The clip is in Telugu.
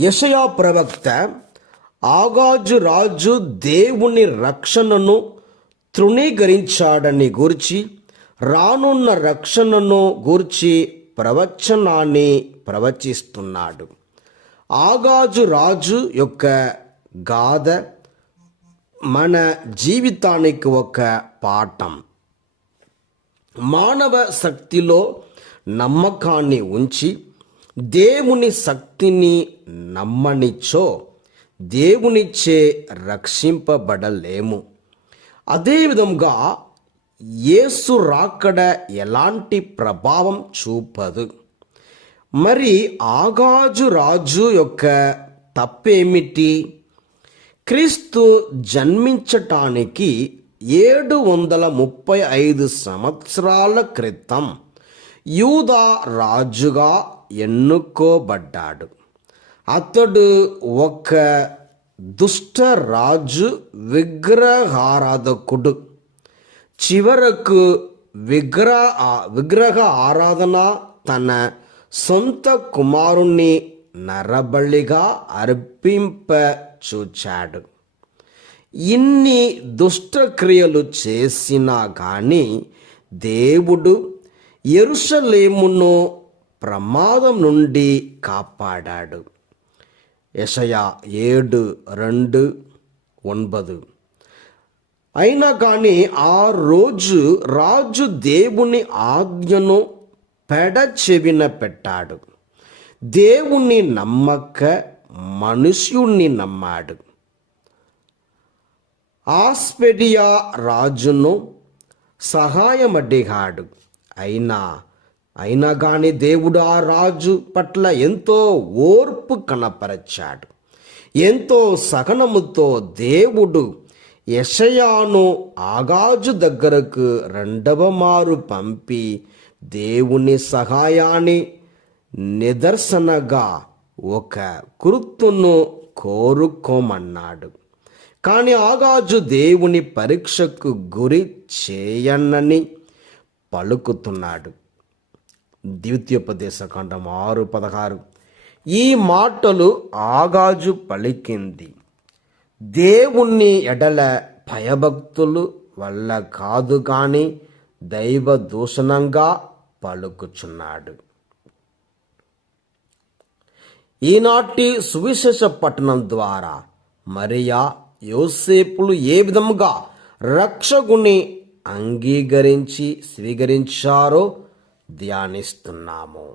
యెషయా ప్రవక్త ఆగాజు రాజు దేవుని రక్షణను తృణీకరించాడని గూర్చి, రానున్న రక్షణను గూర్చి ప్రవచనాన్ని ప్రవచిస్తున్నాడు. ఆగాజు రాజు యొక్క గాథ మన జీవితానికి ఒక పాఠం. మానవ శక్తిలో నమ్మకాన్ని ఉంచి దేవుని శక్తిని నమ్మనిచ్చో దేవునిచ్చే రక్షింపబడలేము. అదేవిధంగా యేసు రాకడ ఎలాంటి ప్రభావం చూపదు. మరి ఆగాజు రాజు యొక్క తప్పేమిటి? క్రీస్తు జన్మించటానికి 735 సంవత్సరాల క్రితం యూదా రాజుగా ఎన్నుకోబడ్డాడు. అతడు ఒక దుష్ట రాజు, విగ్రహారాధకుడు. చివరకు విగ్రహ ఆరాధన తన సొంత కుమారుణ్ణి నరబలిగా అర్పింప చూచాడు. ఇన్ని దుష్టక్రియలు చేసినా కానీ దేవుడు యెరూషలేమును ప్రమాదం నుండి కాపాడాడు. యెషయా 7:2-9. అయినా కానీ ఆ రోజు రాజు దేవుని ఆజ్ఞను పెడచెవిన పెట్టాడు. దేవుణ్ణి నమ్మక మనుష్యుణ్ణి నమ్మాడు. ఆస్పెడియా రాజును సహాయమడిగాడు. అయినా కానీ దేవుడు ఆ రాజు పట్ల ఎంతో ఓర్పు కనపరచాడు. ఎంతో సహనముతో దేవుడు యెషయాను ఆగాజు దగ్గరకు 2వ మారు పంపి దేవుని సహాయాన్ని నిదర్శనగా ఒక గుర్తును కోరుకోమన్నాడు. కానీ ఆగాజు దేవుని పరీక్షకు గురి చేయనని పలుకుతున్నాడు. ద్వితీయోపదేశకాండం 6:16. ఈ మాటలు ఆగాజు పలికింది దేవుని ఎడల భయభక్తులు వల్ల కాదు కానీ దైవ దూషణంగా పలుకుచున్నాడు. ఈనాటి సువిశేష పట్టణం ద్వారా మరియా, యోసేపులు ఏ విధముగా రక్షకుని అంగీకరించి స్వీకరించారో ధ్యానిస్తున్నాము.